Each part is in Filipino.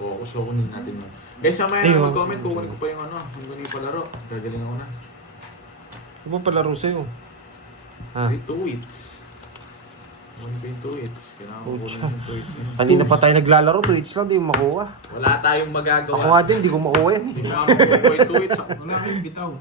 Focus, kukunin natin yun. Guys, mamaya na mag-comment, kukunin ko pa yung ano, yung ganun yung palaro. Gagaling ako na. Ano ba palaro sa'yo? Ha? 2 hits. 1.2 hits. Kailangan ko kunin yung 2 hits yun. Kanina pa tayo naglalaro, 2 hits lang, di mo makuha. Wala tayong magagawa. Ako nga din, di ko makuha yan. Hindi nga ako 1.2 hits. Wala kayong bitaw.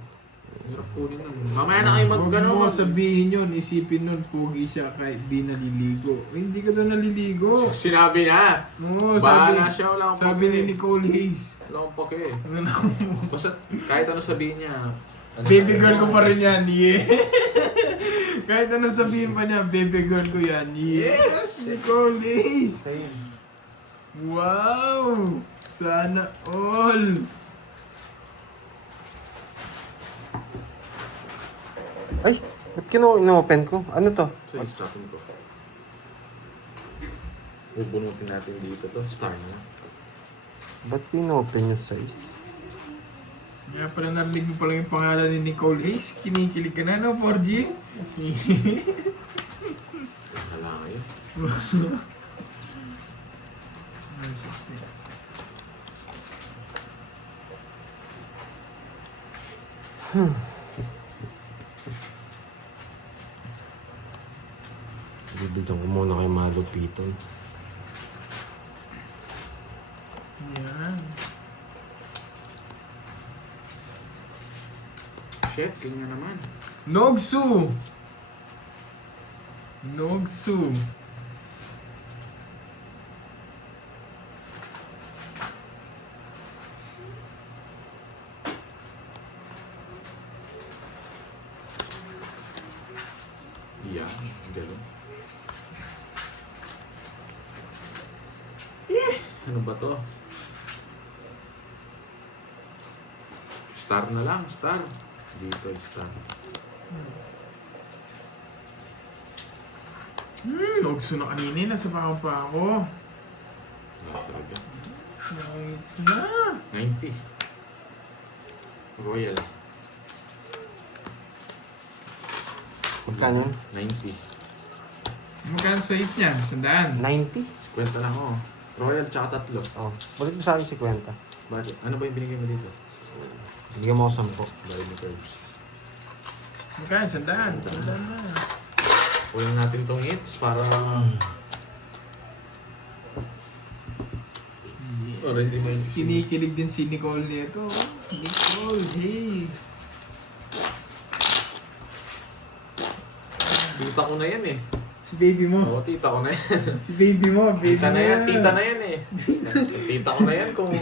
Hirap kunin nun. Mamaya na kayo Huwag mo mag-gano. sabihin yun, isipin nun, pugi siya kahit di naliligo. Eh, hindi ka daw naliligo. Sinabi niya. Oo, Bahala siya, wala akong sabi pake. ni Nicole Hayes. Wala akong pake. Ano na Basta kahit ano sabihin niya. baby girl ko pa rin yan, yeah. Kahit ano sabihin pa niya, baby girl ko yan. Yes, Nicole Hayes. Same. Wow! Sana all. Ay, ba't kino-open ko? Ano to? So, stopin ko. Bubunutin natin dito to. Star na. Ba't pino-open yung size? Kaya pala narinig mo pala yung pangalan ni Nicole Hayes. Kinikilig ka na, no, Porgy? Wala kayo. Bibigyan ko muna kayo malupitan. Yan. Shit, ganyan naman. Nogsu! Nogsu. Yeah, gano'n. Ano ba to? Star na lang, star. Dito, star. Nogsu na kanina, nasa pa ako. Wala talaga. Nice na. 90. Royal. Magkano? 90. Magkano sa hits niyan? Sandaan. 90? 50 lang ako. Royal tsaka 3. Oh, balik mo sa akin 50. Bakit? Ano ba yung binigay mo dito? Bigyan mo ako 10. Dahil ni Curbs. Magkano? Sandaan. Sandaan na. Kulang natin tong hits para... Already may... Kinikilig din si Nicole nito. Nicole Hayes. Tita ko na yan eh. Si baby mo. Oo, tita ko na yan. Si baby mo. Baby Tita na mo yan, tita na yan eh. Tita ko na yan kung...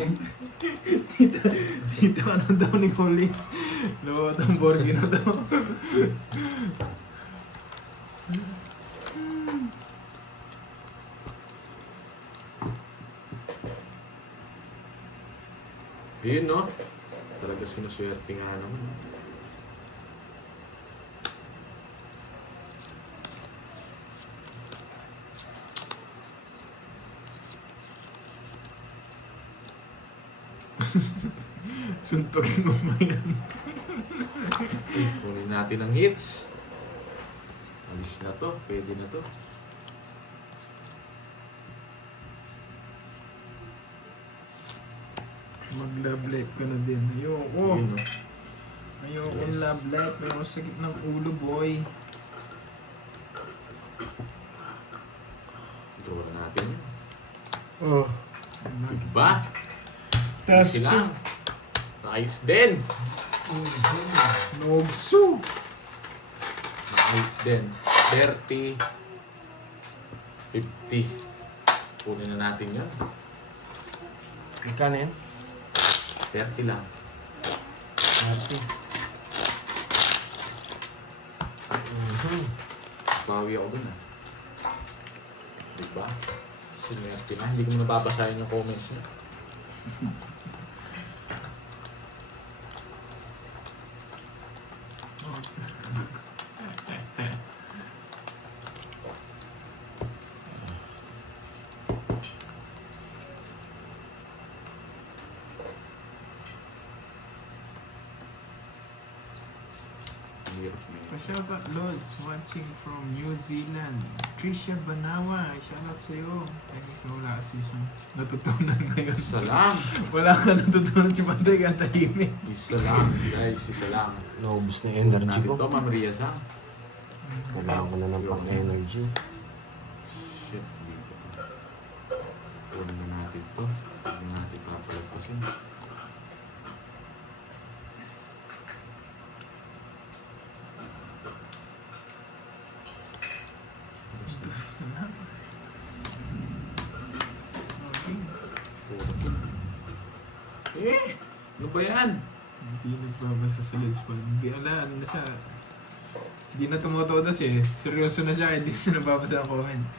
Dito ka na daw ni Collis. Lord, ang Borgi na daw. Yun no? Talaga sinuswerte nga naman. Suntukin mo ba yan? Kunin natin ang hits. Alis na to, pwede na to. Mag-love life ka na din. Ayoko. Yun no? Ayoko Yes. love life. May masakit ng ulo, boy. Draw natin yun. Oh. Diba? Easy lang. Ayos din. Nogsu. Ayos din. 30. 50. Kunin na natin yun. Magkano yan? 30 lang. 30. Bawi ako dun ah. Diba? Sinerte na. Hindi ko na nababasahin yung comments niya. Hirap na yun. Pa-shoutout Lods, watching from New Zealand. Trisha Banawa, shoutout sa'yo. Thanks, wala kasi siyang natutunan ngayon. Isa lang. Wala ka natutunan si Panday ka tahimik. Isa lang, guys. Isa lang. Naubos na yung energy Natin ko. to, Ma'am Ria Sang. Kailangan ko na ng pang-energy. Shit, dito. Kunin na natin to. Hindi natin papalagpasin. Dos na lang. Okay. Ano ba yan? Hindi nagbabasa sa Let's Pod. Hindi ala, ano na siya. Hindi na tumutodas eh. Seryoso na siya, hindi siya nababasa ng comments.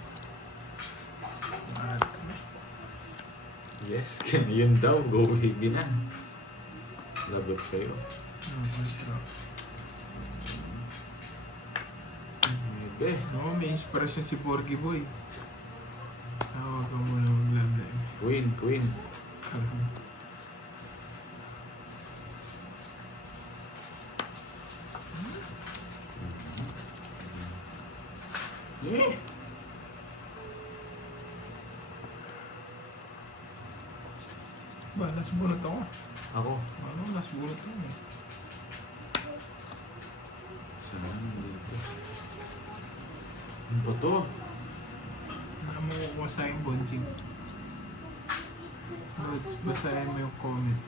Yes, yun daw. Go hindi na. Lagot kayo. Ebe. Oo, may inspirasyon si Porky Boy. Tawag ka muna mag-love live. Queen. Ba, last bunot ako. Ako. Ano, last bunot ako eh. Saan naman dito? Ano ba to? Ano mo kukuha sa akin, Bonjing? Lods, basahin mo yung comment.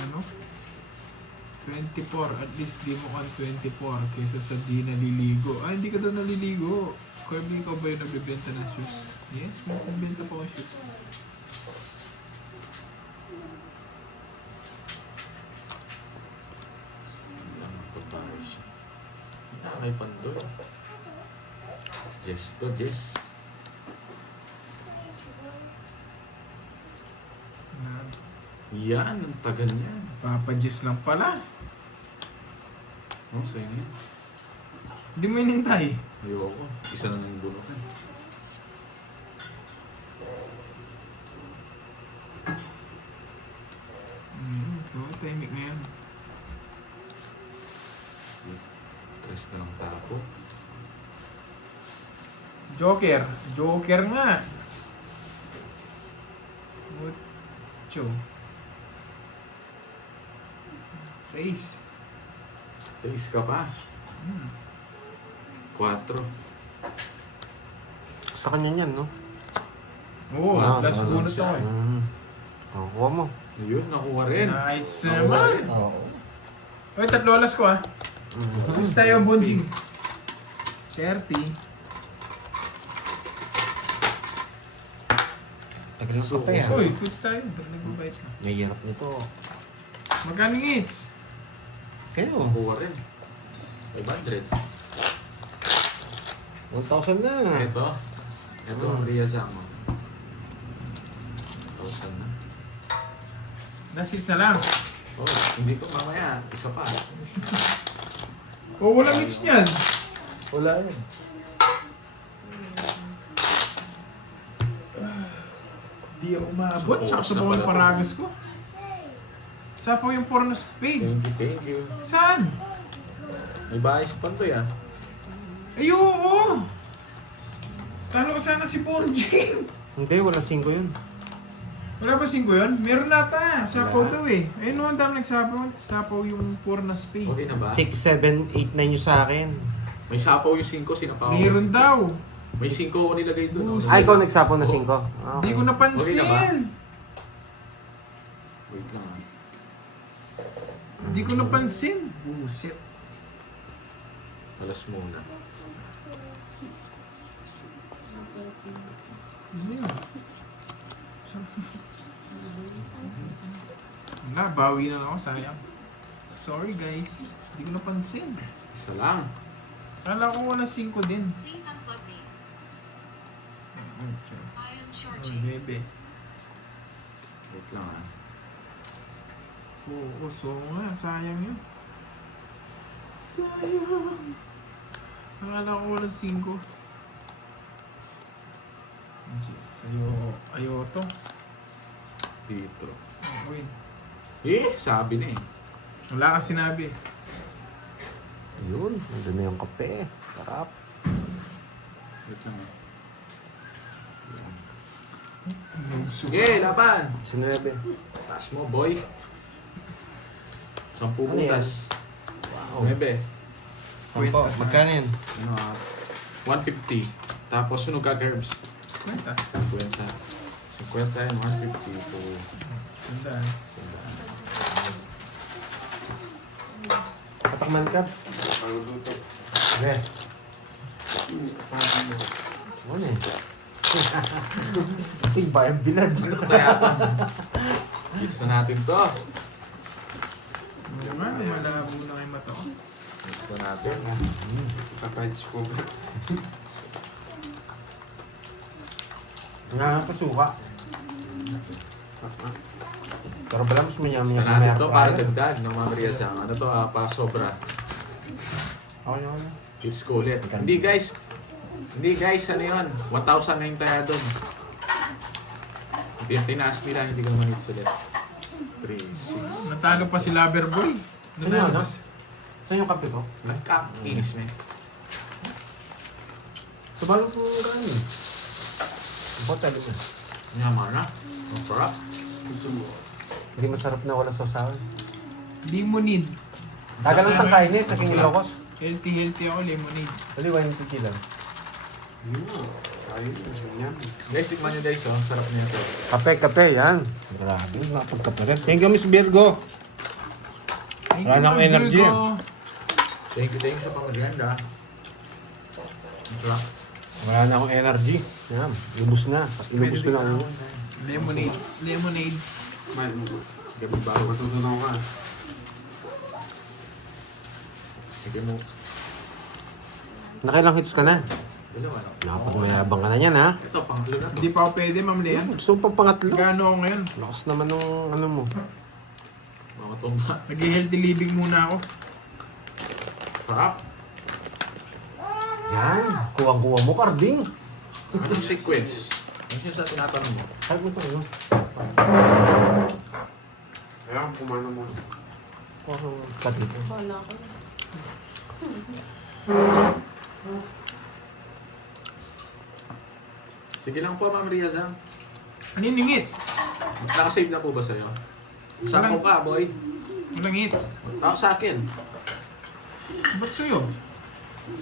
Ano? 24. At least di mo kan 24 kaysa sa di naliligo. Ah, hindi ka daw naliligo. Kirby, ikaw ba yung nagbibenta ng shoes? Yes, may nagbibenta po ng shoes. Ang babae siya. May pandol. Jess to, Jess. Yan, ang tagal niyan. Papa Jess lang pala. Oh, sa'yo na yan. Hindi mo inintay. Ayoko. Isa lang yung bunukan. So, timing ngayon. Tres na lang tapo. Joker. Joker nga. Mucho. 6. 6 ka pa. 4. Sa kanya niyan, no? Oo, last sa bunot ako eh. Oh, kuha mo. Ayun, nakuha rin. Nice Nakuha naman. rin. Uy, tatlo alas ko ah. Tapos tayo, Bonjing. 30. Tagal ng So, kape, ah. Uy, foods tayo. Ba't nagbabait ka? May hirap nito. Magkano yung hits? Kayo. Nakuha rin. 500. 1,000 na. Ito. Ito, Ria Zama. 1,000 na. Last hits na lang. Oh, hindi to mamaya. Isa pa. Oh, walang hits niyan. Wala yan. Di ako maabot. So, Sakto oras na ba pala yung to. paragas ko? Sapaw yung porno spade. Thank you. Saan? May bahay si Pantoy ah. Ay, oo! Talo ko sana si Bonjing. Hindi, wala 5 yun. Wala ba 5 yun? Meron nata. Sapaw Wala. daw eh. Ayun no, ang dami nagsapaw. Sapaw yung porno spade. Okay na ba? 6, 7, 8, 9 yung sa akin. May sapaw yung 5, sinapaw. Meron daw. May 5 ako nilagay doon. Oh, Ay, ikaw nagsapo na 5. Hindi ko napansin. Okay na ba? Wait lang ah. Hindi ko napansin. Buset. Alas muna. Ano yun? Wala, bawi na lang ako. Sayang. Sorry guys. Hindi ko napansin. Isa lang. Kala ko wala 5 din. Please unplug me. I am Oh, charging. Bebe. Wait lang ah. Oo, so nga. Sayang yun. Sayang. Akala ko wala 5. Jeez, ayaw to. Dito. Oh, wait. Sabi na eh. Wala ka sinabi. Yun, nandun na yung kape. Sarap. Wait lang. Sige, laban! Si 9. Taas mo, boy. 10 Ano yan? butas. Wow. 9. Sampo. Magkano yun? Ano, 150. Tapos sunog ka, Gerbs. Kwenta. 50. 50 yan, 150 po. Sandaan. Patakman caps. Okay. Ano eh? Ating bayang bilad. Kaya, hits na natin to. Ano nga, malabo na kayo mata ko. Hits na natin. Papaits ko ba? Nakakasuka. Pero pala mas mayami Hits na natin to, para dagdag ng mga Mariasang. Ano to, pa sobra. Okay, okay. Hits ko ulit. Hindi guys, ano yun? 1,000 na yung taya doon. Tinaas nila, hindi ka naman hits ulit. 3, 6. Natalo pa si Loverboy. Ano yun, ano? Saan yung kape ko? Nagkap, inis mo eh. Sabalo ko rin. Ang hotel mo. Nyama na. Ang sarap. Hindi masarap na wala sausawan. Lemonade. Tagal lang tang kain eh, taking Ilocos. Healthy ako, lemonade. Aliwa yung tequila. Guys, tikman nyo guys, oh. Ang sarap niya ito. Kape, yan. Grabe, napagkape rin. Thank you, Miss Virgo. Thank Wala you, nang energy. Virgo. Thank you sa pamaganda. Ang sarap. Wala na akong energy. Yan, lubos na. Ilubos ko na ako. Lemonade. Lemonades. Gabi bago. Matutunaw ka. Sige mo. Nakailang hits ka na? Dalawa na. Nakapagmayabang ka na yan, ha? Ito, pangatlo na to. Hindi pa ako pwede, Ma'am Leanne. Gusto mo pa pangatlo? Gano ako ngayon? Lakas naman nung ano mo. Mga tumba. Nag-healthy living muna ako. Sarap. Yan, kuwang-kuwa mo, Parding. Anong sequence? Ano siya sa tinatanong mo? Kahit mo ito, ano? Kaya kumano mo. Parang katito. Wala ko. Sige lang po, Ma'am Riazang. Ano yung hits? Nakasave na po ba sa'yo? Saan po ka, boy? Walang hits. Ako sa akin. Ba't sa'yo?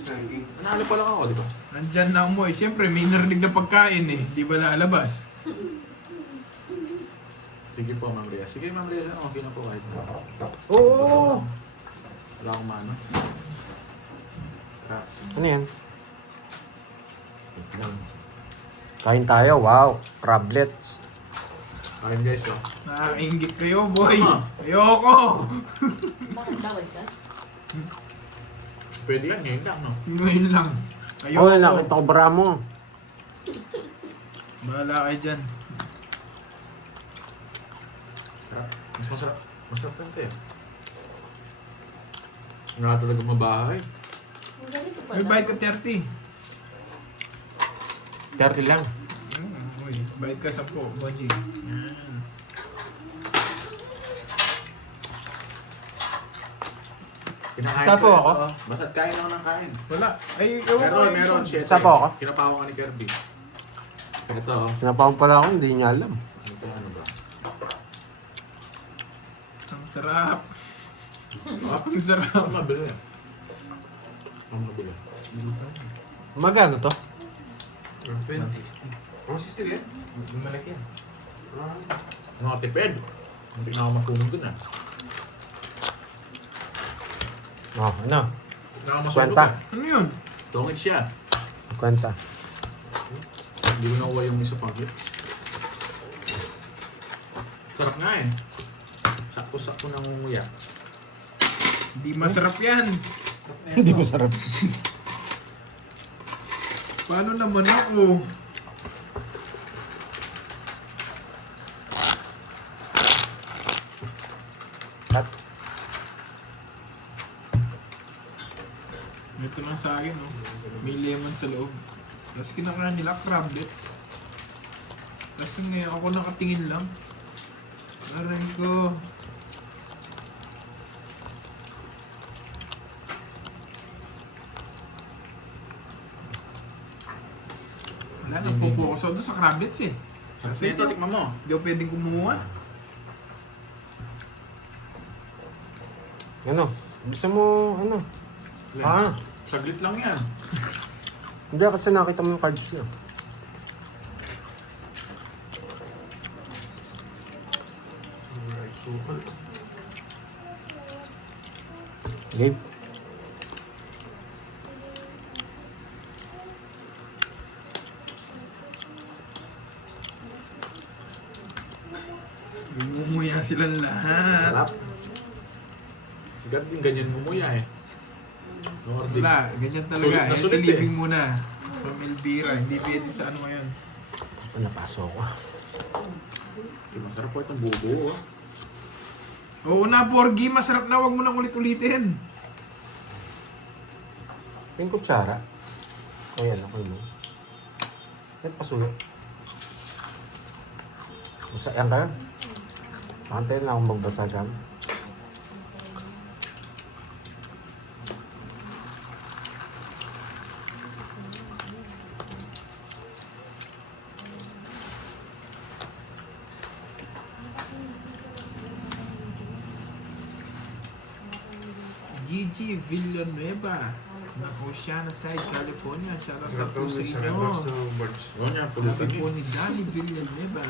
Saging. Nanalo pa lang ako, di ba? Nandyan na mo eh. Siyempre, may narinig na pagkain eh. Di ba lalabas? Sige po, Ma'am Riaz. Sige, Ma'am Riaz. Okay na po kahit na. Oo! Wala akong mano. Sarap. Ano yan? Kain tayo, wow. Crablets. Kain guys, oh. Nakakaingit kayo, boy. Ah. Ayoko. Bakit bawal ka? Pwede yan, ngayon lang, no? Ngayon lang. Ayoko. Oh, nakita ko bara mo. Bahala kayo dyan. Sarap. Mas masarap. Masarap lang ito, eh. Nga talaga mabahay. Ang ganito pala. May bayad ka 30. 30 lang. Uy, bayad ka 10. Bojing. Yan. Kinakain Sapo ko ako? ito. Basta't kain ako ng kain. Wala. Ay, ewan ko. Meron. Shit. Sapo ako? Kinapawa ka ni Kirby. Ito, oh. Sinapawan pala ako, hindi niya alam. Ito, ano ba? Ang sarap. Ah, Ang sarap. Ang mabili. Ang mabili. Magano to? 160. 160 yan? Malaki yan. Mga tipid. Hindi na ako matulog dun, ah. Oh, ano? Hindi na ako masunog, Kwenta. ah. Ano yun? Tungit siya. Kwenta. Hindi ko nakuha yung isa pang hit. Sarap nga eh. Sakto-sakto ng umuya. Hindi masarap yan. Hindi masarap. Paano naman ako? Cut. Ito lang sa akin, oh. May lemon sa loob. Tapos kinakain nila crablets. Kasi ngayon ako nakatingin lang. Aray ko. Nakapokus ako doon sa crablets eh. Kasi ito, tikman mo. Hindi ako pwedeng kumuha. Ano? Gusto mo, ano? Ah, Saglit lang yan. hindi kasi nakita mo yung cards niya. Alright, sukal. Gabe. Gumuya silang lahat. Sarap. Sigat din ganyan gumuya eh. Nordic. Wala, ganyan Sulit talaga. na sulit Healthy living muna. From Elvira, hindi pwede sa ano ngayon. Ito napaso ko. Masarap po itong buo-buo. Oo na, Porgy, masarap na. Huwag mo nang ulit-ulitin. Yung kutsara. O yan, ako yun. Yan, pasuyo. Basta yan kayo. Antayin na akong magbasa dyan. Gigi Villanueva ng Oceanside, California. Shoutout Sarap po daw sa may inyo. sarabas na birds. Yun yan, Sabi pulutan po eh. ni Danny Villanueva.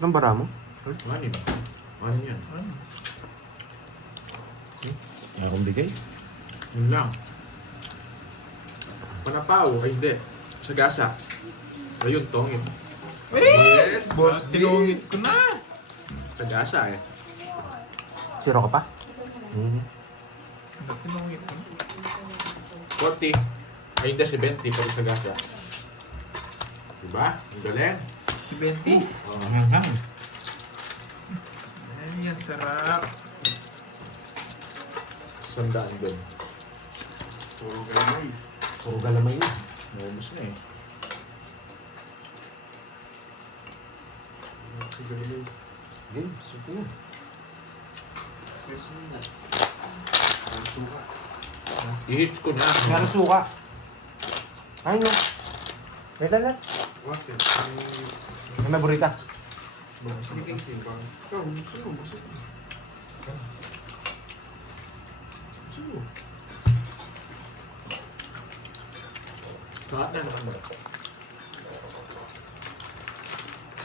Anong bara mo? Manin. Manin yan. Ano? Wala akong bigay. Yun lang. Panapaw, ay hindi. Sagasa. Ayun, tongit. Yes, boss D. Tinungit ko na. Sagasa eh. Zero ka pa? Mm-hmm. Tinungit ko na. 40. Ay hindi, si 20 pag sagasa. Diba? Ang galing. Si Benti. Oh. Ay, ang sarap. Sandaan doon. Puro galamay. Puro galamay yun. Naubos na eh. Si galamay. Game, suko na. Pwede na. Ang suka. I-hits ko na. Meron suka. Ay, no. Wait lang. Bakit? May burita. Bakit? Ikaw, gusto mo, gusto mo. Gusto mo. Lahat na naman.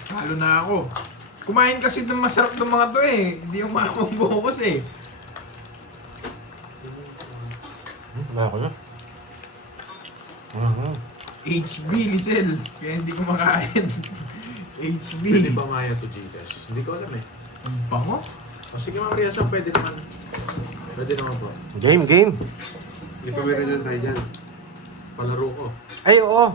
Halo na ako. Kumain kasi ng masarap ng mga to eh. Hindi yung makamang bukas eh. Wala ko na. HB, Lisel. Kaya hindi ko makain. HB. Pwede ba maya to Gcash? Hindi ko alam eh. Ang bango. O sige mga Riasan, pwede naman. Pwede naman po. Game, game. Hindi pa meron dyan tayo dyan. Palaro ko. Ay, oo.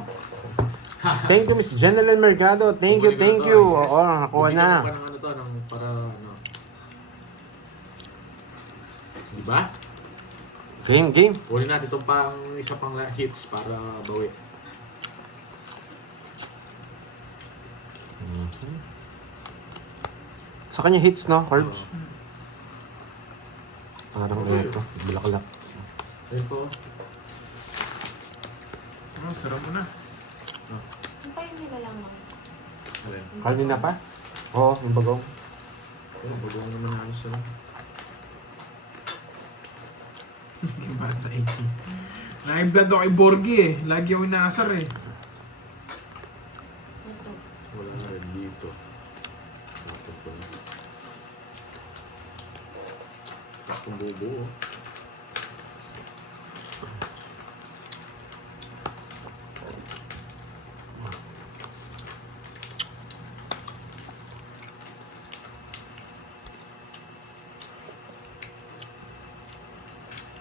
Thank you, Miss Jeneline Mercado. Thank you, thank you. Oo, nakuha na. Bigyan ko pa ng ano to, ng para ano. Diba? Game, game. Kunin natin itong pang isa pang hits para bawi. Sa kanya hits, no, Carbs? Oo. Parang ito, bulaklak. Ayun po. Oh, sarap mo na. Yung pa yung nilalang mo. Alin? Kanina pa? Oo, yung bagong. Ayun, bagong naman halos ano. Bata HB. Nai-blood ako kay Borgie eh. Lagi ako inaasar eh. Ito. Wala na rin dito. Ito po. Itong buo-buo.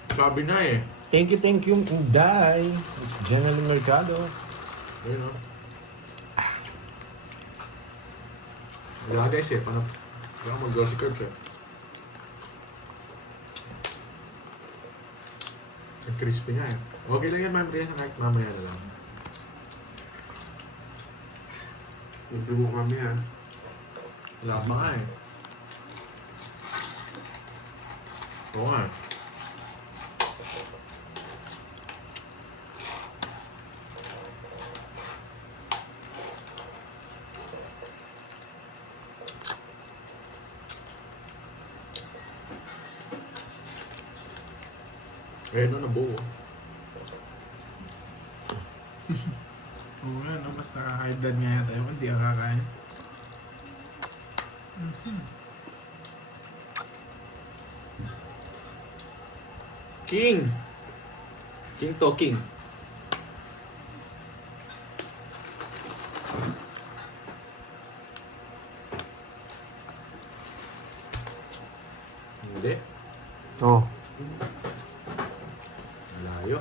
Sabi na eh. Thank you, Inday. Miss Jeneline Mercado. Ayun o. Wala guys eh. Wala mag-go si Curbs eh. Ang crispy nga eh. Okay lang yan, Ma'am Brianna. Kahit mamaya na lang. Libre mo kami ha. Wala pa nga eh. Oo nga eh. Eh, no, nabuo. Oo nga, no? Mas nakaka-high blood nga yata yun. Hindi ka kakain. King! King to, king. Hindi. Oh. Layo.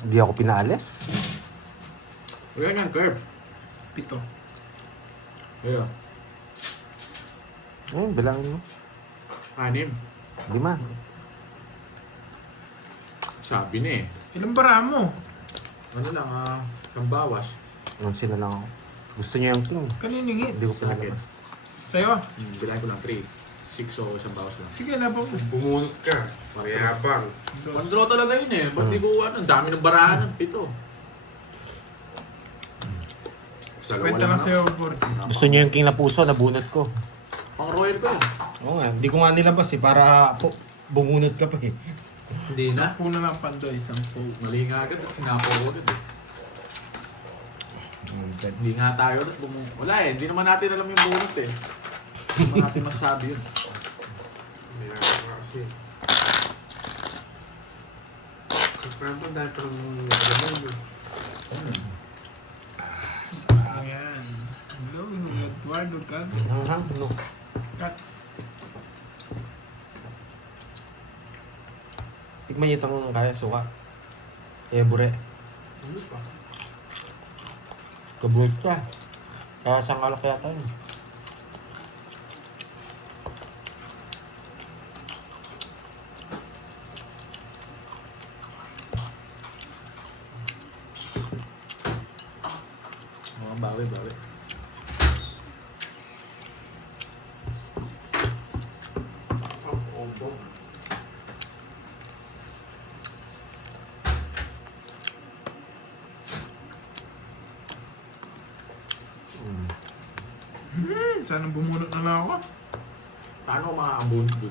Hindi ako pinalis. Wala nga, curve. 7. Yeah. Ayun, bilangin mo. 6. 5. Sabi na eh. Ilang bara mo? Ano lang, kambawas. 11 na lang ako. Gusto niya yung king. Kaninong hits? Hindi ko pinalabas. Sa'yo? Bilahin ko lang 3. 6 o isang bawas lang. Sige, laban mo. Bumunot ka. Mayabang. Pandraw talaga yun eh. Ba't di ko ano? Ang dami ng barahan. 7. Kwenta lang sa'yo, Borgi. Gusto niya yung king na puso, nabunot ko. Pang royal ko. Oo nga, hindi ko nga nilabas eh, para bumunot ka pa eh. Hindi na. 10 na lang Pandoy, 10. Mali nga agad at sinapo ko agad eh. Hindi nga tayo ulit wala eh. Hindi naman natin alam yung bunot eh. Hindi naman natin masabi yun. Mayabang ka kasi. Parang pa dahil parang nagalaman. Ayan. Hello, Eduardo Cats. No. Cats. Tikman niyo itong kaya suka. Ebure. Ano pa? Kabulit ka. Kaya siyang alak yata yun. Mga bawi. Sana bumunot na lang ako. Paano maaabot dun?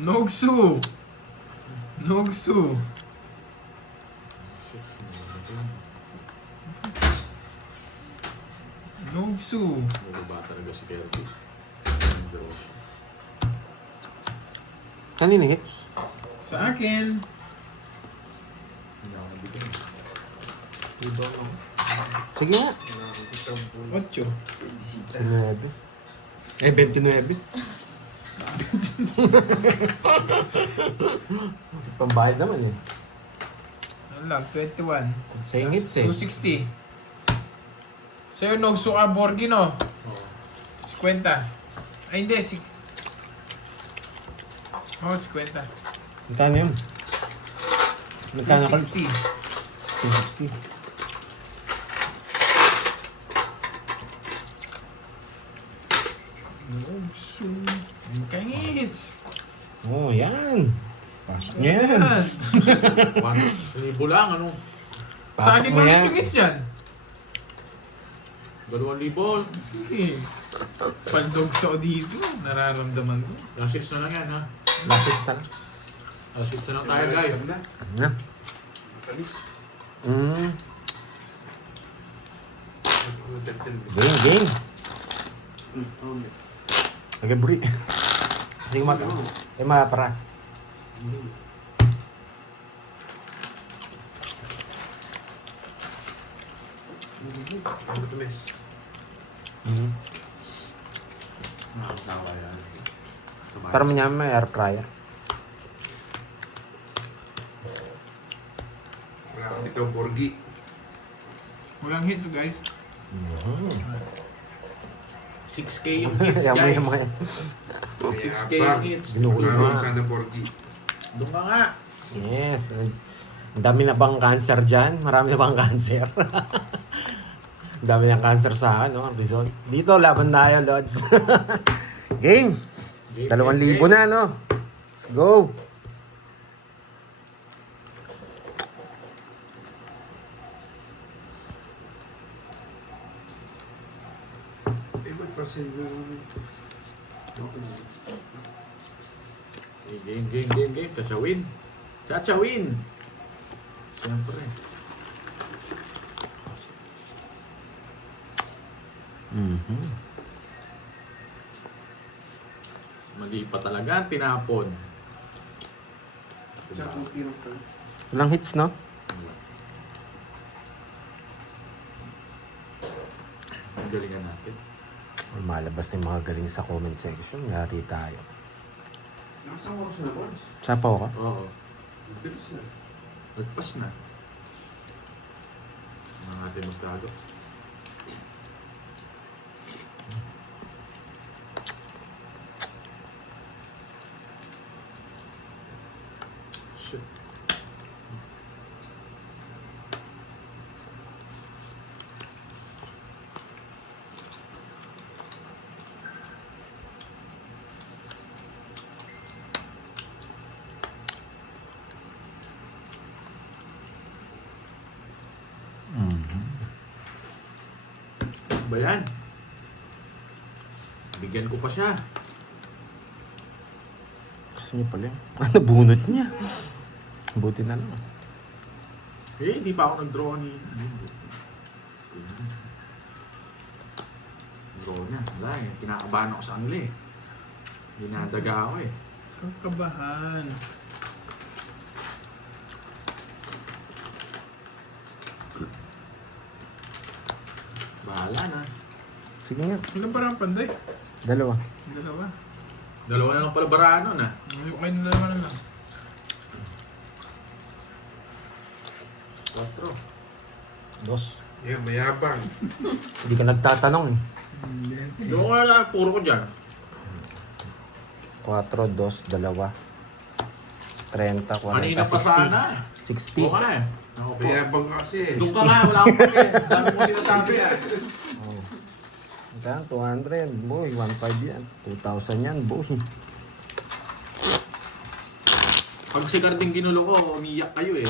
Nogsu! Nogsu! Nogsu! Mababa talaga si Kelby. Kanina hits? Sa akin! Hindi ako nabigyan. Sige nga. 8. Si 9. Eh, 29. Pambayad naman eh. Ano lang, 21. Saying hits eh. 260. Sa'yo, Nogsu ka, Borgi, no? Oo. 50. Ay, hindi. Oo, 50. Magkano yun? Magkano ka? 260. 260. Nogsu. Kangits. Oh, yan. Pasok niya yan. 1,000 lang, ano? Sa Pasok akin mo mo yan. nitungis yan. 2,000. Sige. Pandogso dito. Nararamdaman ko. Last hits na lang yan, ha? Last hits na lang. Last hits na lang tayo, guys. Na. Talis. Game. Agad buri. Hindi ko mata. Eh, maparas. Ang tumis. Nakasawa yan. Para may air fryer. Wala kang ito, Borgi. Walang hit to, guys. 6K yung hits, guys. Yaman. 6K yung hits. Ginugulo Laro na. sana Borgi. Doon ka nga. Yes. Ang dami na bang cancer dyan? Marami na bang cancer? Ang dami ng cancer sa akin, no? Rizon. Dito, laban tayo, Lods. Game. 2,000 na, no? Let's go. Eh, ba't pa sila? Okay. Game. Chachawin. Chachawin. Siyempre. Mhm. Mali pa talaga ang tinapon. Tsaka kung tiro ka. Walang hits, no? Ang galingan natin. Malabas na yung mga galing sa comment section. Yari tayo. Nakasang oras na, boss. Sapaw ka? Oo. Bilis na. Nagpas na. Mga natin magtago. Shit. Ba yan? Bigyan ko pa siya. Gusto niyo pala yun. Nabunot niya. Buti na lang. Eh, hindi pa ako nag-draw ni... Draw niya. Wala eh. Kinakabahan ako sa kanila eh. Dinadaga ako eh. Kakabahan. Bahala na. Sige nga. Ilan ba ang panday? 2. Dalawa. Dalawa na lang pala barano na. Ngayon kayo na naman lang. 4. 2. Yeah, mayabang. Hindi ka nagtatanong eh. Doon ka na, puro ko dyan. 4, 2, 2. 30, 40, Kanina pa sana. 60. Doon ka na eh. Okay. Mayabang ka kasi. Doon ka nga, wala akong pake. Dami mo sinasabi ah. Oh. Magkano? 200. Boy, 1,500 yan. 2,000 yan, boy. Pag si Carding ginulo ko, umiyak kayo eh.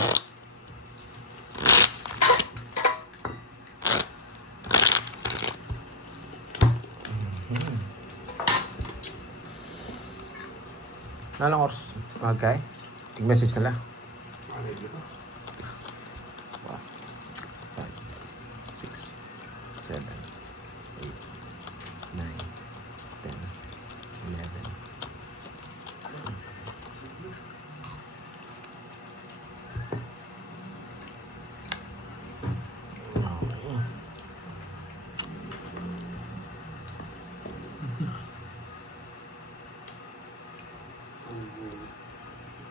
Nalang oras. Okay. Tig-message nila. Malay mo to. 5, 6, 7, 8, 9, 10, 11. Okay.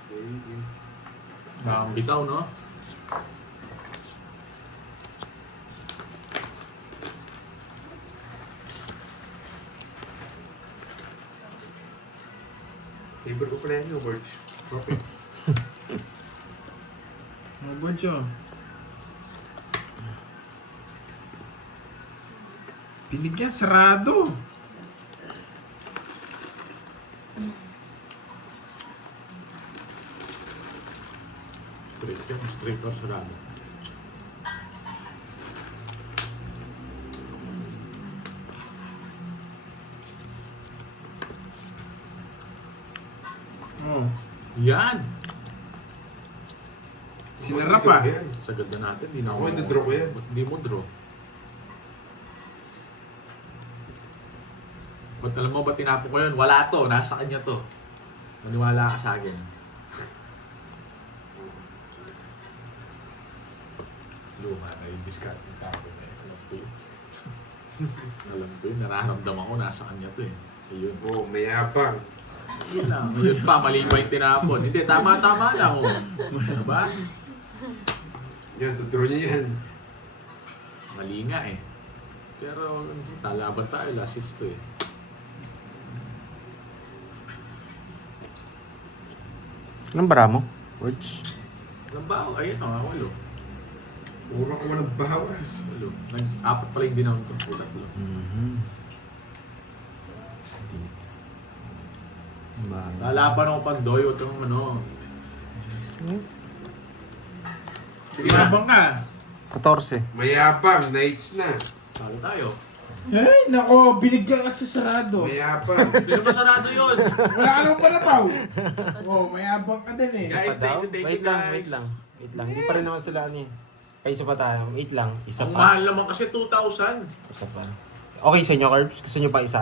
Baby. Ang bitaw, no? Favorite ko pala yan yung words. Okay. Mga bodyo. Binigyan, sarado. Straight or sarado. Oh. Yan! Sinarap ah. Yan. Sagad na natin, di na Ako, hindi-draw ko yan. Ba't di mo draw? Ba't alam mo ba tinapon ko yun? Wala to, nasa kanya to. Maniwala ka sa akin. Luma na yung discard ng tapon eh. Alam ko yun. Alam ko yun, nararamdaman ko nasa kanya to eh. Ayun. Oh, mayabang. Yun lang. Ngayon pa, mali ba yung tinapon? Hindi, tama-tama lang. Oh. Diba? Yan, tuturo niya yan. Mali nga eh. Pero lalaban tayo, last hits to eh. Anong bara mo? Which? Lambaw, ayun o, walo. Puro ko walang bawas. Walo. Nag-apat pala yung dinaon ko. Tatlo. Lalaban ako Pandoy, huwag kang ano. Sige na. Mayabang ka. 14. Mayabang, nights na. Talo tayo. Ay, nako, binigyan ka sa sarado. Mayabang. Hindi naman sarado yun. Wala ka nang panapaw. Oh, mayabang ka din eh. Guys, Pa daw? thank you, Wait lang, guys. wait lang. Wait lang. Hindi pa rin naman sila ano eh. Ay, isa pa tayo. Wait lang. Isa Ang pa. mahal naman kasi 2,000. Isa pa. Okay sa inyo, Carbs? Gusto nyo pa isa?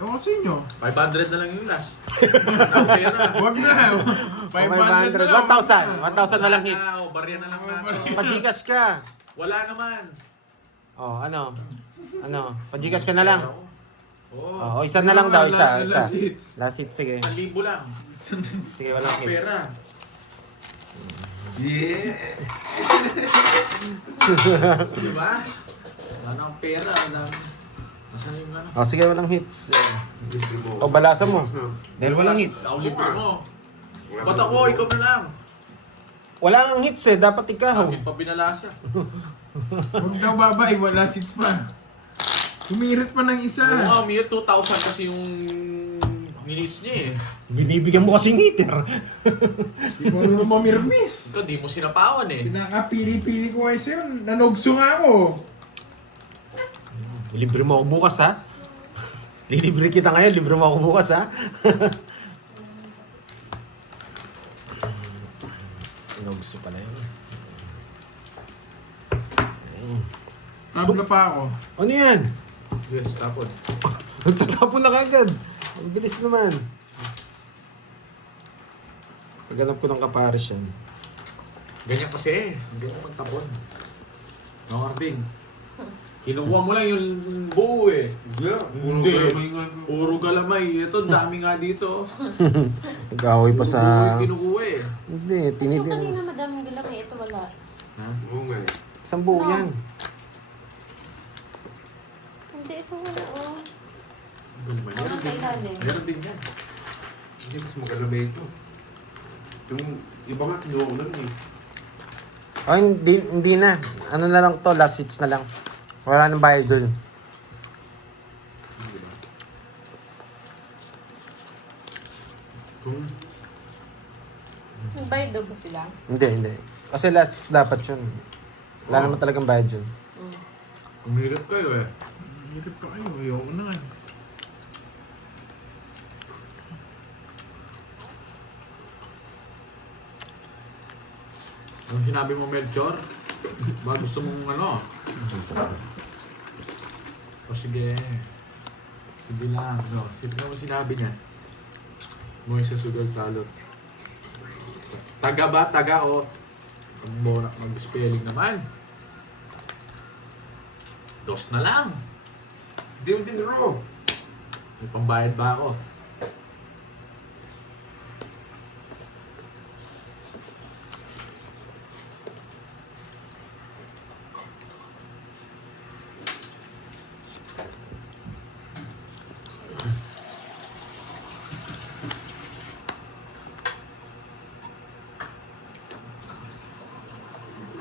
Ewan ko sa inyo. 500 na lang yung last. Ang pera. Huwag na. 500 na lang. 1,000. 1,000 na lang hits. O, barya na lang natin. Pajikas ka. Wala naman. Oh, ano? Pajikas ka na lang. Oo. Oh, isa na lang daw, isa. Last hits. Last hit, sige. 1,000 lang. Sige, walang hits. Pera. Yeah. Di ba? Wala nang pera. Nasaan yung ano? Oh, sige, walang hits. Libre mo. O, balasa mo. Dahil walang hits. Ako libre mo. Wala Ba't ka ako? libre. Ikaw na lang. Wala kang hits eh, dapat ikaw. Akin pa binalasa. Huwag daw babay, wala seats pa. Tumirit pa ng isa. Oo nga, Mir, 2,000 kasi yung minutes niya eh. Binibigyan mo kasing hitter. Di mo naman mamirmis. Ikaw, di mo sinapawan eh. Pinakapili-pili ko kayo sa'yo, nanogso nga ako. Libre mo ako bukas ha. Lilibre kita ngayon, libre mo ako bukas ha. Ano gusto pala yun? Ayun. Tabla pa ako. Ano yan? Yes, tapon. Tatapon na kagad. Ang bilis naman. Paghanap ko ng kapares yan. Ganyan kasi eh. Hindi mo magtapon. No, Arding. Kinukuha mo lang yung buo eh. Yeah, puro Hindi. galamay nga. Puro galamay. Ito, dami nga dito. Nag-away pa sa... Buo yung kinukuha eh. Hindi, Yung tinidin. kanina madaming galamay, ito wala. Ha? Oo nga eh. Isang buo yan. Hindi, ito wala oh. Galamay. Ano sa ilalim? Meron din yan. Hindi, mas magalamay ito. Yung iba nga, kinuha ko lang eh. Oh, hindi na. Ano na lang to, last hits na lang. Wala nang bayad doon. Kung Nagbayad daw ba sila? Hindi. Kasi last dapat yun. Wala naman talagang bayad yun. Umirap kayo eh. Hirap pa kayo, ayoko na nga. Yung sinabi mo, Melchor, ba gusto mong ano? O sige. Sige lang. No? Sige mo sinabi niya. Moises Sugal Talot. Taga ba? Taga o? Mag-spelling naman. Dos na lang. Hindi mo din raw. May pambayad ba ako?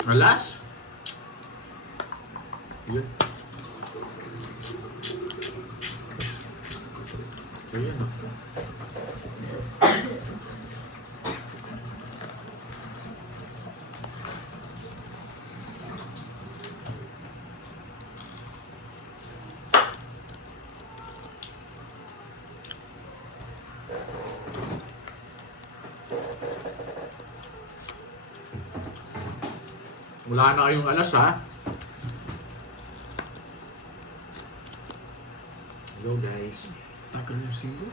Alas? Yun. Ayan o. Wala na kayong alas ha. Hello guys. Tagal yung singgo.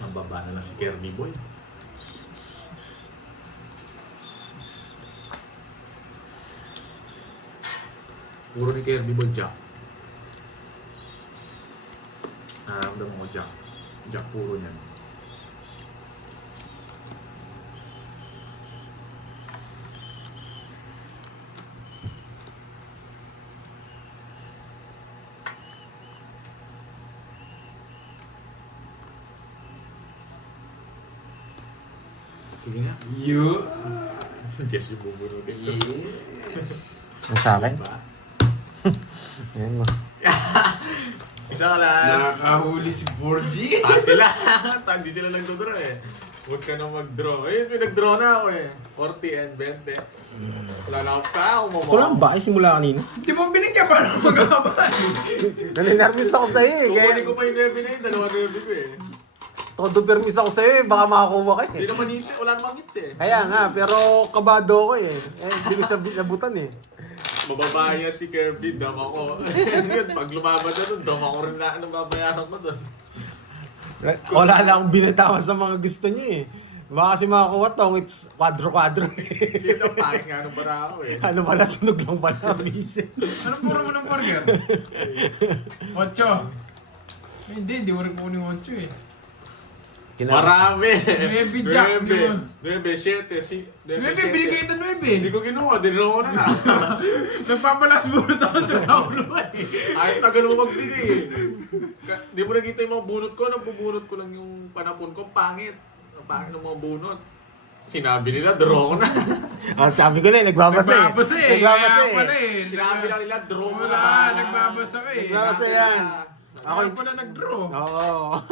Nababa na lang si Kirby Boy. Puro ni Kirby Boy Jack. Nararamdaman ko Jack. Jack puro niyan. Sige nga. Suggest yung bubunutin ko. Yes. Ang sa akin. Diba? Ayan mo. Isa ka lang. Nakakahuli si Borgie. Sila. Hindi sila nagdodraw eh. Huwag ka na mag-draw. Eh, pinag-draw na ako eh. 40 and 20. Wala na ako pa. Kulang ba? Simula kanina. Hindi mo binigyan para magkakabahan. Naninervous ako sa'yo eh. Kukunin Kaya ko pa yung 9 na yun. Dalawa 9 ko eh. todo permis ako sa'yo eh. Baka makakuha ka Hindi eh. naman hit. Wala namang hits eh. Kaya nga, pero kabado ko eh. Hindi ko siya nabutan eh. Mababaya si Kirby. Dama ko. Yun, pag lumabas na doon, dama ko rin na anong babayaran ko doon. Wala na akong binatawan sa mga gusto niya eh. Baka kasi makakuha tong it's quadro-quadro eh. Dito, pangit nga nung bara ako eh. Ano pala, sunog lang pala ang isip. Anong puro mo ng burger? 8. Hindi mo rin kunin 8 eh. Marami! 9 jack, di mo. 9, 7, 9, binigay kita 9 eh. Hindi ko kinuha, dinro ko na na. Nagpapalas bunot ako sa kaulo eh. Ay, tagal mo magbigay eh. Hindi mo nakita yung mga bunot ko, nabubunot ko lang yung panapon ko, pangit. Ang pangit ng mga bunot. Sinabi nila, draw ko na. Sabi ko na eh, nagbabasa eh. Nagbabasa eh. Nagbabasa Kaya pala eh. eh. Sinabi lang nila, draw mo na. Wala, nagbabasa ka eh. Nagbabasa yan. Ako pala nag-draw. Oo.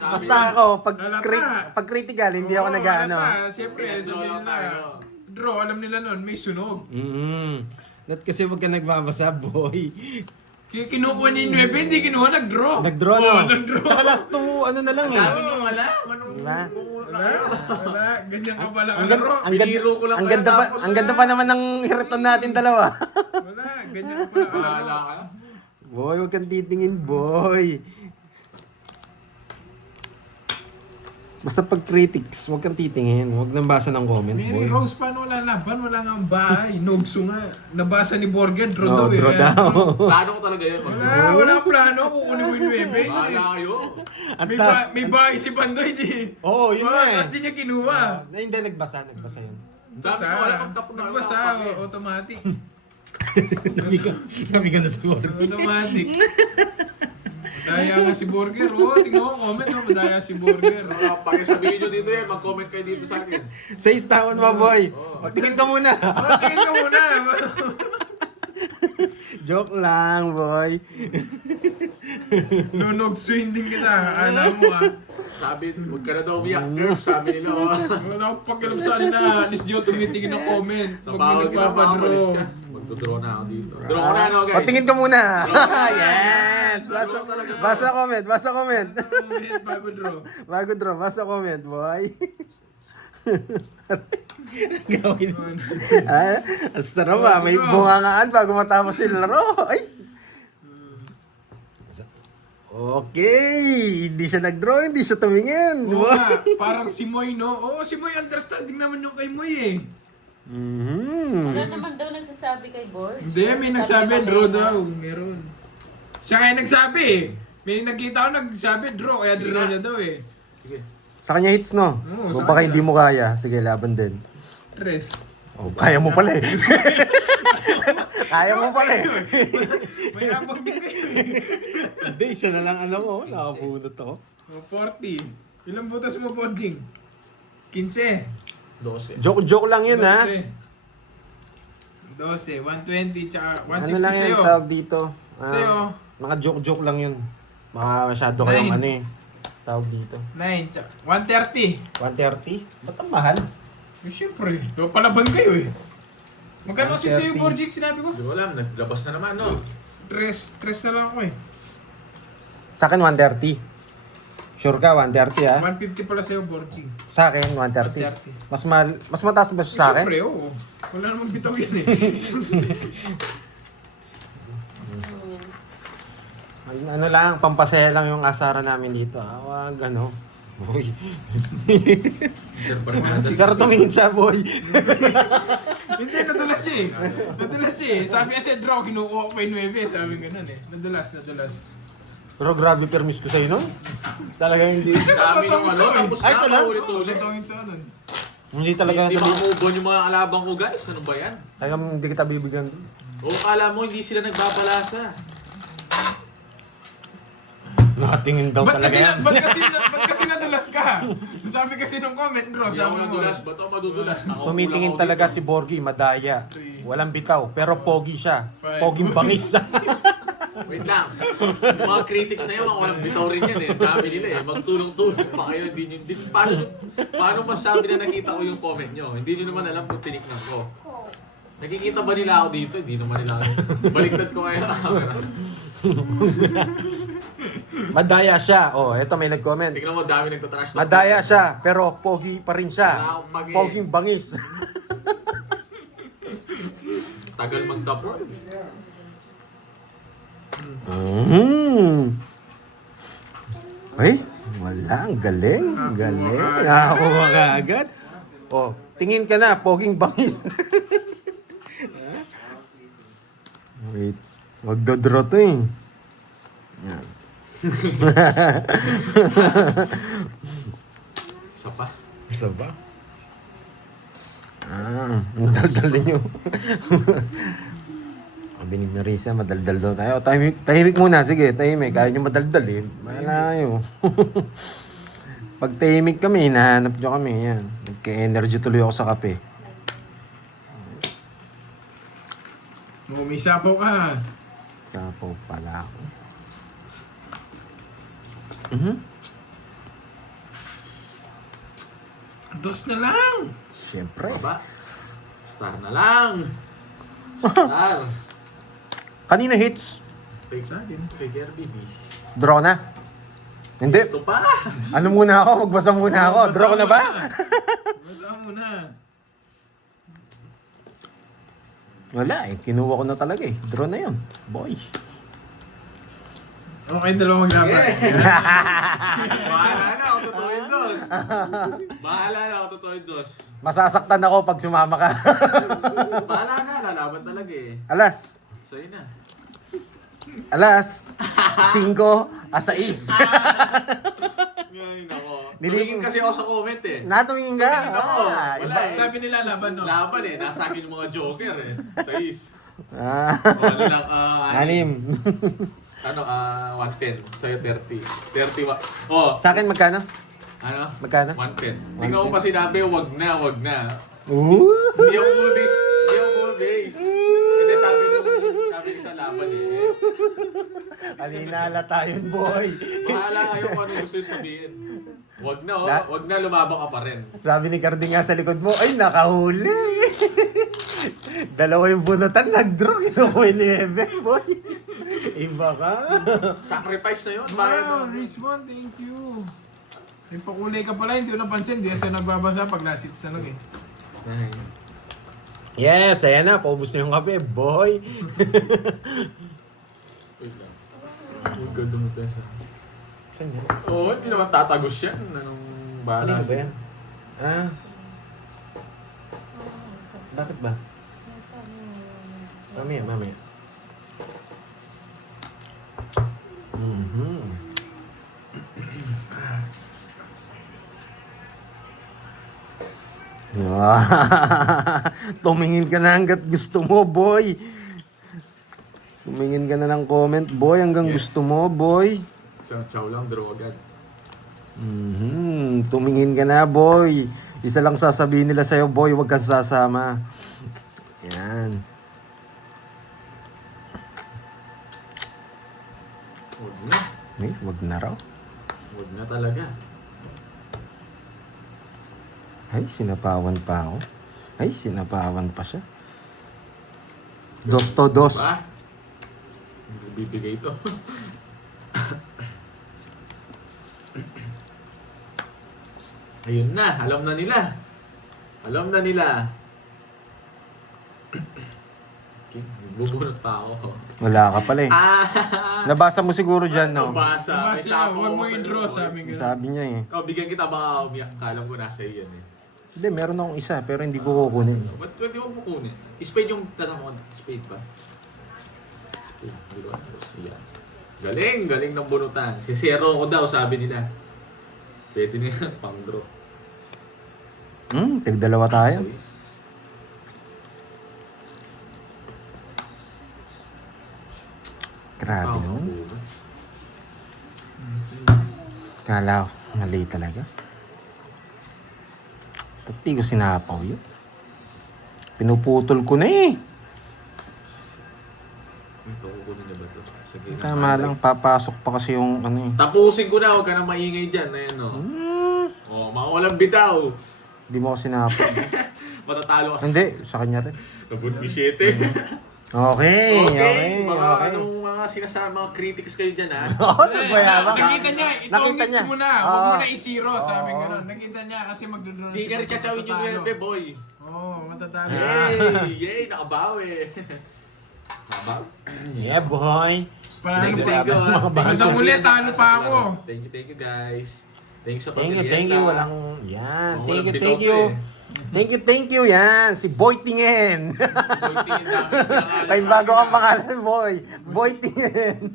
Sabi Basta niya, ako, Halata. pag critical, hindi ako Oo, nag-ano. halata. Siyempre, Draw sabihin lang tayo. nila. Draw, alam nila nun, may sunog. Not kasi wag ka nagbabasa, boy. Kaya kinukuha ni 9, hindi kinuha, nag-draw. Nag-draw Oo, no? nag-draw. Tsaka last two, ano na lang eh. Sabi niyo, wala. Manong Diba? Wala, ganyan ka pala. Ang, Draw. Biniro ko lang ang kaya ganda pa, tapos ang ganda pa naman ng hiritan natin dalawa. Wala, ganyan ka pala. Bahala ka. Boy, wag kang titingin, boy. Basta pag critics, wag kang titingin. Wag nang basa ng comment, Mary boy. Rose, paano wala laban? Wala nga ang bahay. Nogso nga. Nabasa ni Borger, draw daw Oh, eh. draw Kaya- daw. Plano ko talaga yun. Wala akong plano. Kukunin mo yung 9. Bahala kayo. At May, tas, may bahay si Pandoy, di. Oo, yun na eh. Tapos di niya kinuha. Na hindi, nagbasa yun. Sabi ko, wala kang tapon na. Nagbasa, automatic. Sabi ka na sa Automatic. Madaya nga si Borger. Oh, tingnan mo, comment mo, madaya si Borger. Pakisabihin nyo dito yan, mag-comment kayo dito sa akin. Sa istawan mo, boy. Oo. Magtingin ka muna. Tingin ka muna. Joke lang, boy. Nunogsuin din kita. Alam mo ah. Sabi, huwag ka na daw umiyak, girl. Sabi nila, oh. Wala akong pakialam sa akin na at least di ako tumitingin ng comment. Sa Pag may bawal kita, makapalis nagpapadraw. ka. Magdodraw na ako dito. Draw ko na, ano, guys? Patingin ka muna. Draw. Yes! Basa comment, basa comment. Comment, papadraw. Bago draw, basa comment, boy. Gawin mo. Ah, ang sarap ah. May bungangaan bago matapos yung laro. Ay! Okay! Hindi siya nag-draw, hindi siya tumingin. Oo nga, parang si Moy, no? Oo, si Moy, understanding naman yung kay Moy eh. Wala naman daw nagsasabi kay Bor. Hindi, may nagsabi, draw daw. Meron. Siya kaya nagsabi eh. May nakita ko nagsabi, draw, kaya draw na daw eh. Sige. Sa kanya hits, no? Oo, Kung sa baka kanya. hindi mo kaya, sige, laban din. Tres. Oh, kaya mo pala eh. Kaya mo pala eh. May abang din kayo eh. Hindi, siya na lang alam mo. Nakabunot ako. Oh, 40. Ilang butas mo, Bodjing? 15. 12. Joke lang yun, ha? 12, 120, tsaka 160 Ano lang sa'yo. yan, tawag dito. Sa'yo. Mga joke lang yun. Baka masyado kayong Nine. ano eh. Tawag dito. 9, tsaka 130. 130? Ba't ang mahal? Eh, siyempre, palaban kayo eh. Magkano kasi 130. sa'yo, Borjing, sinabi ko? Hindi ko alam, naglabas na naman, no? Tres na lang ako eh. Sa akin, 130. Sure ka, 130 ha? 150 pala sa'yo, Borjing. Sa akin, 130. Mas mataas ba siya sa akin? Siyempre, oo. Wala namang bitaw yan eh. Ano lang, pampasaya lang yung asara namin dito. Wag ano. Boy. Pero tumingin siya, boy. Hindi, nadulas siya eh. Nadulas siya eh. Sabi kasi draw, kinukuha ko pa yung 9. Sabi ganun eh. Nadulas. Pero grabe permis ko sa'yo, no? Talaga hindi. Dami ng ano, tapos Ay, na, salam. ulit-ulit. Tawin sa ano. Hindi talaga. Hindi ma-move on yung mga alabang ko, guys. Ano ba yan? Kaya hindi kita bibigyan. O, kala mo, hindi sila nagbabalasa. Nakatingin daw talaga yan. Ba't kasi nadulas ka? Sabi kasi nung comment, bro. Hindi ako Sabi mo. nadulas. Ba't ako madudulas? Nakakulang Tumitingin ako talaga dito. si Borgie, madaya. Walang bitaw, pero pogi siya. Five. Poging bangis. Wait lang. Yung mga critics na yun, mga walang bitaw rin yan eh. Dami nila eh. Magtulong-tulong pa kayo. Paano masabi na nakita ko yung comment nyo? Hindi nyo naman alam kung tinignan ko. Nakikita ba nila ako dito? Hindi naman nila ako. Baliktad ko ngayon ang camera. Madaya siya. Oh, eto may nag-comment. Tignan mo, dami nagtatrash. Madaya siya, pero pogi pa rin Wala siya. akong pagi. Poging bangis. Tagal magdapon. Ay, wala. Ang galing. Ang galing. Nakakuha ka agad. Oh, tingin ka na. Poging bangis. Wait. Magdodraw to eh. Yan. Isa pa. Isa ba? Ang daldal ninyo. Sabi ni Marisa, madaldal daw tayo. Tahimik muna, sige, tahimik. Kaya nyo madaldal eh. Mahala kayo. Pag tahimik kami, hinahanap nyo kami. Yan. Nagka-energy tuloy ako sa kape. Mumisapaw ka. Sapaw pala ako. Dos na lang. Siyempre. Ba? Star na lang. Star. Kanina hits. Fake na din. Fake RBB. Draw na. Hindi. Ito pa. Ano muna ako? Magbasa muna ako. Draw na ba? Basta mo na. Wala eh. Kinuha ko na talaga eh. Draw na yun. Boy. Okay, dalawa magdapat. Bahala na ako tutuin dos. Bahala na ako tutuin dos. Masasaktan ako pag sumama ka. Bahala na. Lalaban talaga eh. Alas. Sa'yo na. Alas. 5 a 6. Ngayon ako. Niligin- Tumingin kasi ako sa comment eh. Natumingin ka. Tumingin ako. Ah, Wala iba. eh. Sabi nila laban, no? Laban eh. Nasa akin yung mga joker eh. Sais. Ah. O, ano lang, Anim. Ano, 110. Sa'yo 30. 30 Oh, Sa akin magkano? ano? Magkano? 110. Tingnan mo pa sinabi, wag na, wag na. Ooh. Hindi ako bumabase. Hindi ako bumabase. Hindi sabi sa laban eh. Alinala tayo, boy. Bahala kayo kung ano gusto yung sabihin. Wag na, oh. La- Wag na, lumabang ka pa rin. Sabi ni Cardi nga sa likod mo, ay, nakahuli. Dalawa yung bunutan, nag-draw. Kinukuha ni Eben, boy. Iba ka. Sacrifice na yun. Wow, Bayad mo. Rizwan, thank you. May pakulay ka pala, hindi ko napansin. Hindi kasi nagbabasa pag nasits na lang eh. Yes, ayan na. Paubos na yung kape, boy. Wait lang. Ang ganda mo pesa. Saan yan? Oo, hindi naman tatagos yan. Anong bahala Ano ba yan? Ah. Bakit ba? Mamaya, mamaya. Tumingin ka na hanggat gusto mo, boy. Tumingin ka na ng comment, boy, hanggang Yes. gusto mo, boy. Chow lang, draw agad. Tumingin ka na, boy. Isa lang sasabihin nila sa'yo, boy, huwag kang sasama. Yan. Wag na. May, wag na raw. Wag na talaga. Ay, sinapawan pa ako. Ay, sinapawan pa siya. Dos to dos. Ba? Hindi bibigay ito. Ayun na, alam na nila. Alam na nila. Okay, bubunot pa ako. Wala ka pala eh. Ah! Nabasa mo siguro dyan, no? Nabasa. May Basta, sapo huwag ako mo sa i-draw, loob. sabi ko. Sabi niya eh. Oh, bigyan kita baka umiyak. Kala ko nasa iyo yan eh. Hindi, meron akong isa, pero hindi ko kukunin. Ba't pwede mo kukunin? Spade yung tatanong ko. Spade ba? Spade. Hindi ko alam. Yan. Galing! Galing ng bunutan. Si zero ko daw, sabi nila. Pwede na yan, pang draw. Tigdalawa tayo. Sais. Grabe Ah, naman. bunot. Kala ko, mali talaga. Ba't di ko sinapaw yun? Pinuputol ko na eh. Ito, kukunin niya ba ito? Sige. Tama lang, papasok pa kasi yung ano eh. Tapusin ko na, huwag ka na maingay dyan. Ayan o. Oh, mga walang bitaw. Hindi mo ko sinapaw. Matatalo ka sa Hindi, sa kanya rin. Nabut ni Shete. Okay, okay. Mga okay. anong mga sinasabi, mga critics kayo dyan ha? Oo, nagbayabang. Nakita niya, itong Nakita mix niya. mo na. Oo. Huwag mo na i-zero, sabi Oo. gano'n. Nakita niya kasi magduduro Hindi ka rin chachawin yung webe, boy. Oo, matatalo. Yay! Yay! Nakabawi! Nakabawi? Yeah, boy. Panalo pa. Thank you, ha? Mga baso. Hanggang muli, talo pa ako. Thank you guys. Thank you sa Thank pagkirienta. you. Walang, yan. Oh, Thank walang you, bitaw thank you. to eh. Thank you, yan. Si Boy Tingen. Boy, tingin namin. Ay, bago ang pangalan, Boy. Boy Tingen.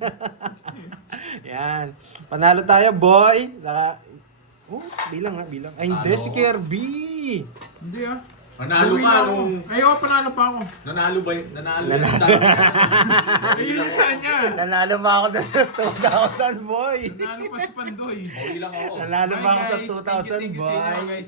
Yan. Panalo tayo, Boy. Bilang nga, bilang. Ay, hindi, Ano? si Kirby. Hindi ah. Panalo ka nung... Ayaw, panalo pa ako. Nanalo ba yun? Nanalo yung tayo. Ayun lang sa kanya. Nanalo ba ako ng 2,000, Boy? Nanalo pa si Pandoy. Okay lang ako. Nanalo ba ako sa Bye, guys. Thank you 2,000, sa inyo, Boy? guys.